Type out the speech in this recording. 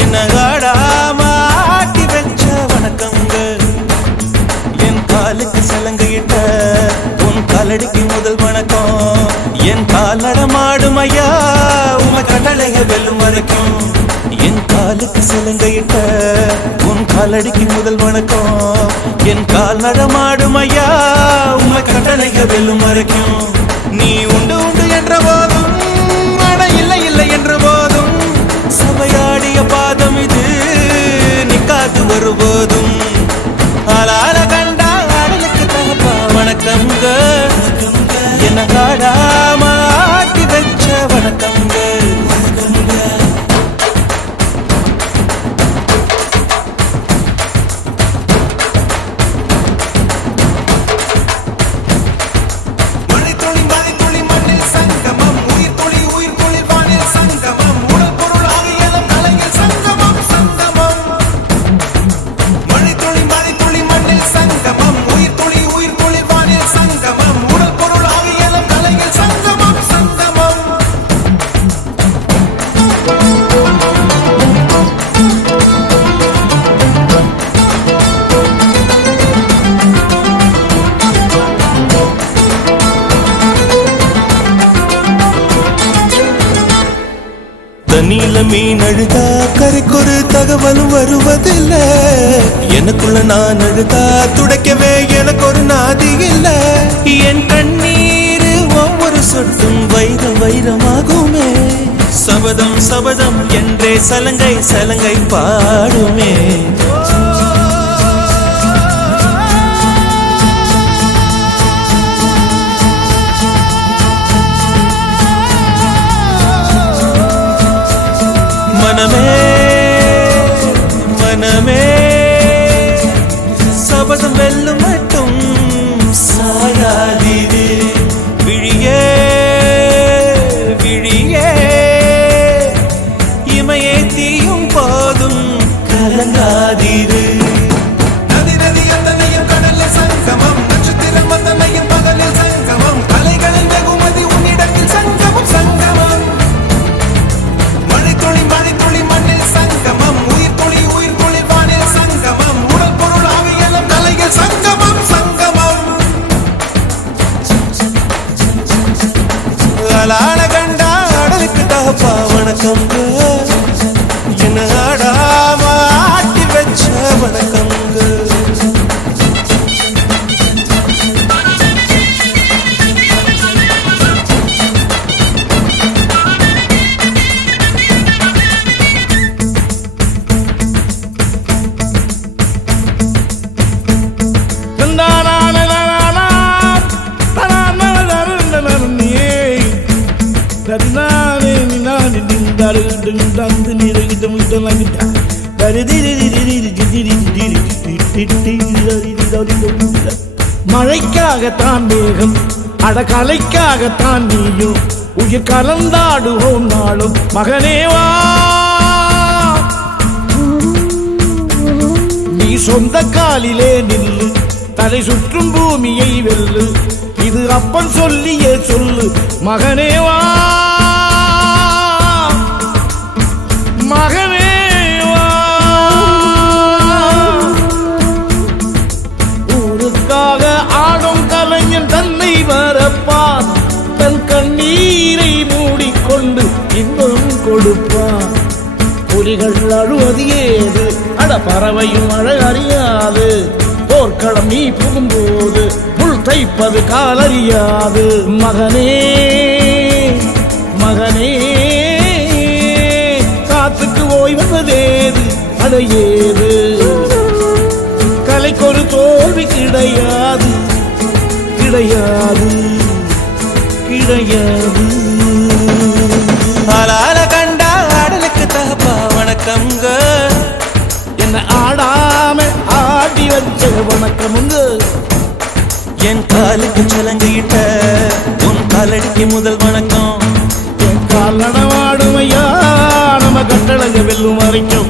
என்ன ஆடாம ஆட்டி வச்ச வணக்கங்க என் காலுக்கு சலங்கையிட்ட உன் காலடிக்கு முதல் வணக்கம் என் கால் நடமாடும் ஐயா உமை கடலைய வெல்லும் வரைக்கும் என் காலுக்கு சலங்கையிட்ட உன் காலடிக்கு முதல் வணக்கம் என் கால் நடமாடும் ஐயா உமை கடலைய வெல்லும் வரைக்கும் நீ உண்டு உண்டு என்ற போதும் அட இல்லை இல்லை என்ற போதும் சபையாடிய பாதம் இது நிக்காது வருபோதும் ஆளால கண்டா ஆடலுக்கு தகப்பா வணக்கங்க என்ன காடாம ஆட்டி வச்ச வணக்கங்க தண்ணியில மீன் அழுதா கரைக்கொரு தகவலும் வருவதில்லை எனக்குள்ள நான் அழுதா துடைக்கவே எனக்கு ஒரு நாதி இல்லை என் கண்ணீர் ஒவ்வொரு சொட்டும் வைரம் வைரமாகுமே சபதம் சபதம் என்றே சலங்கை சலங்கை பாடுமே மனமே மனமே சபதம் வெல்லும் மட்டும் சாயாதீது விழியே விழியே இமையே தீயும் போதும் கலங்காதீது நதி நதி அத்தனையும் கடலில் சங்கமம் நட்சத்திரம் அத்தனையும் பகலில் சங்கமம் அலைகளின் வெகுமதி உன்னிடத்தில் சங்கமம் சங்கமம் ஆளான கண்டா ஆடலுக்கு தகப்பா வணக்கங்க என்ன ஆடாம ஆட்டி வச்ச வணக்கங்க மழைக்காகத்தான் மேகம் அடகலைக்காகத்தான் நீயும் உயிர் கலந்தாடுவோம் நாளும் மகனேவா நீ சொந்த காலிலே நில்லு தலை சுற்றும் பூமியை வெல்லு இது அப்பன் சொல்லியே சொல்லு மகனேவா மகனேவா ஊருக்காக ஆடும் கலைஞன் தன்னை வரப்பான் தன் கண்ணீரை மூடிக்கொண்டு இன்பம் கொடுப்பான் புலிகள் அழுவது ஏது அட பறவையும் அழகறியாது போர்க்களம் நீ புகும்போது புல் தைப்பது காலறியாது மகனே மகனே காத்துக்கு ஓய்வதேது அடையேது கலைக்கொரு தோல்வி கிடையாது கிடையாது கிடையாது ஆளால கண்டா ஆடலுக்கு தகப்பா வணக்கங்க என்ன ஆடாம ஆடி வச்ச வணக்கமுங்க என் காலுக்கு சலங்கையிட்ட உன் காலடிக்கு முதல் வணக்கம் என் கால் நடமாடுமையா நம்ம கட்டளங்க வெல்லும் வரைக்கும்